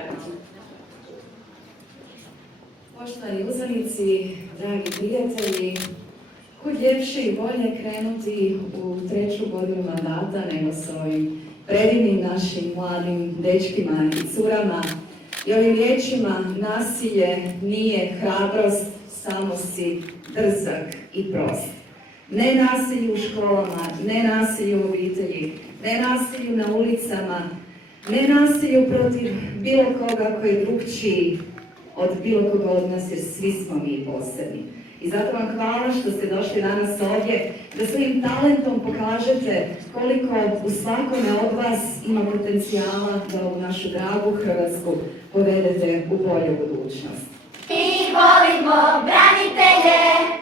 programom. Poštovani uzvanici, dragi prijatelji, kud ljepše i bolje krenuti u treću godinu mandata nego s ovim predivnim našim mladim dečkima i curama i ovim riječima: nasilje nije hrabrost, samo si drzak i prost. Ne nasilju u školama, ne nasilju u obitelji, ne nasilju na ulicama, ne nasilju protiv bilo koga koji je drukčiji od bilo koga od nas, jer svi smo mi posebni. I zato vam hvala što ste došli danas ovdje, da svojim talentom pokažete koliko u svakome od vas ima potencijala da ovu našu dragu Hrvatsku povedete u bolju budućnost. Mi volimo branitelje!